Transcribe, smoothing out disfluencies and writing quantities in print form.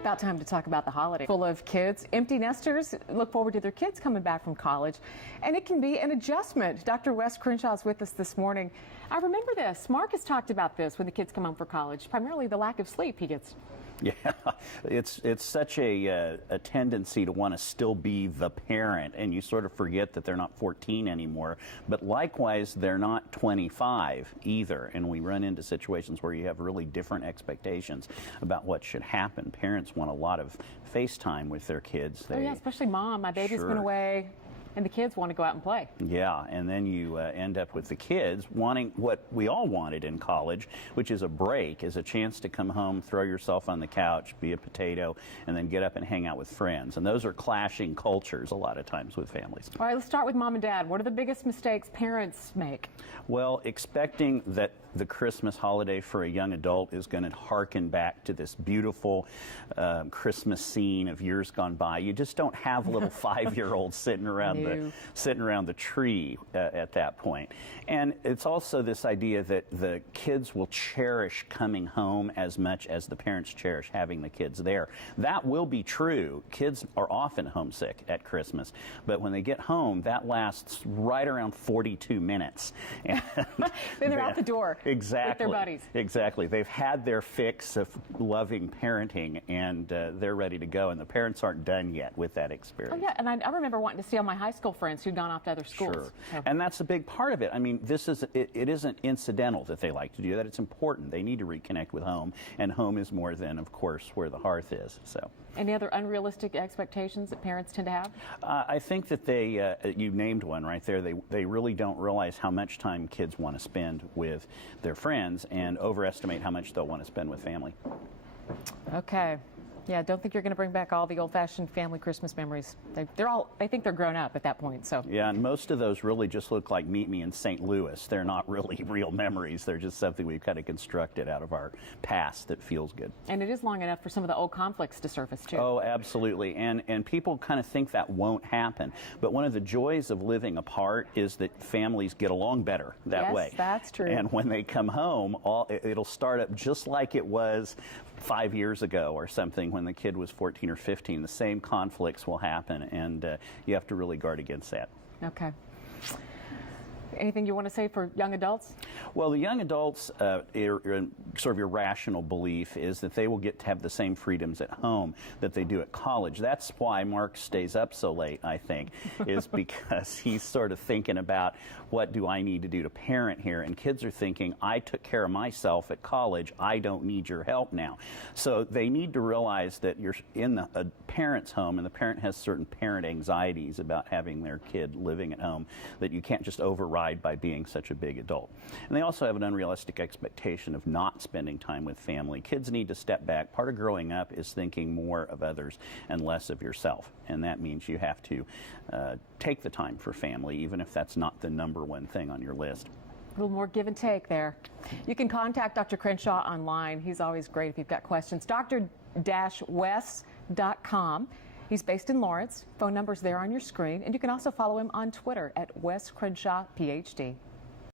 About time to talk about the holiday. Full of kids. Empty nesters look forward to their kids coming back from college, and it can be an adjustment. Dr. Wes Crenshaw is with us this morning. I remember this. Mark has talked about this when the kids come home for college, primarily the lack of sleep he gets. Yeah, it's such a tendency to want to still be the parent, and you sort of forget that they're not 14 anymore. But likewise, they're not 25 either, and we run into situations where you have really different expectations about what should happen. Parents want a lot of FaceTime with their kids. Oh yeah, especially mom. My baby's been away. And the kids want to go out and play. Yeah, and then you end up with the kids wanting what we all wanted in college, which is a break, is a chance to come home, throw yourself on the couch, be a potato, and then get up and hang out with friends. And those are clashing cultures a lot of times with families. All right, let's start with mom and dad. What are the biggest mistakes parents make? Well, expecting that the Christmas holiday for a young adult is going to harken back to this beautiful Christmas scene of years gone by. You just don't have little 5-year-olds sitting around the tree at that point. And it's also this idea that the kids will cherish coming home as much as the parents cherish having the kids there. That will be true. Kids are often homesick at Christmas, but when they get home, that lasts right around 42 minutes. And then they're out the door. Exactly. With their buddies. Exactly. They've had their fix of loving parenting, and they're ready to go, and the parents aren't done yet with that experience. Oh, yeah, and I remember wanting to see all my high school friends who'd gone off to other schools. Sure. So. And that's a big part of it. I mean, it isn't incidental that they like to do that. It's important. They need to reconnect with home, and home is more than, of course, where the hearth is. So. Any other unrealistic expectations that parents tend to have? I think that you named one right there. They really don't realize how much time kids want to spend with their friends and overestimate how much they'll want to spend with family. Okay. Yeah, don't think you're going to bring back all the old-fashioned family Christmas memories. I think they're grown up at that point. So. Yeah, and most of those really just look like Meet Me in St. Louis. They're not really real memories. They're just something we've kind of constructed out of our past that feels good. And it is long enough for some of the old conflicts to surface, too. Oh, absolutely. And people kind of think that won't happen. But one of the joys of living apart is that families get along better that way. Yes, that's true. And when they come home, it'll start up just like it was 5 years ago or something when the kid was 14 or 15. The same conflicts will happen, and you have to really guard against that. Okay. Anything you want to say for young adults? Well, the young adults, sort of irrational belief is that they will get to have the same freedoms at home that they do at college. That's why Mark stays up so late, I think, is because he's sort of thinking about what do I need to do to parent here. And kids are thinking, I took care of myself at college. I don't need your help now. So they need to realize that you're in a parent's home, and the parent has certain parent anxieties about having their kid living at home that you can't just override by being such a big adult. And they also have an unrealistic expectation of not spending time with family. Kids need to step back. Part of growing up is thinking more of others and less of yourself. And that means you have to take the time for family, even if that's not the number one thing on your list. A little more give and take there. You can contact Dr. Crenshaw online. He's always great if you've got questions. Dr-Wes.com. He's based in Lawrence. Phone number's there on your screen. And you can also follow him on Twitter at Wes Crenshaw, PhD.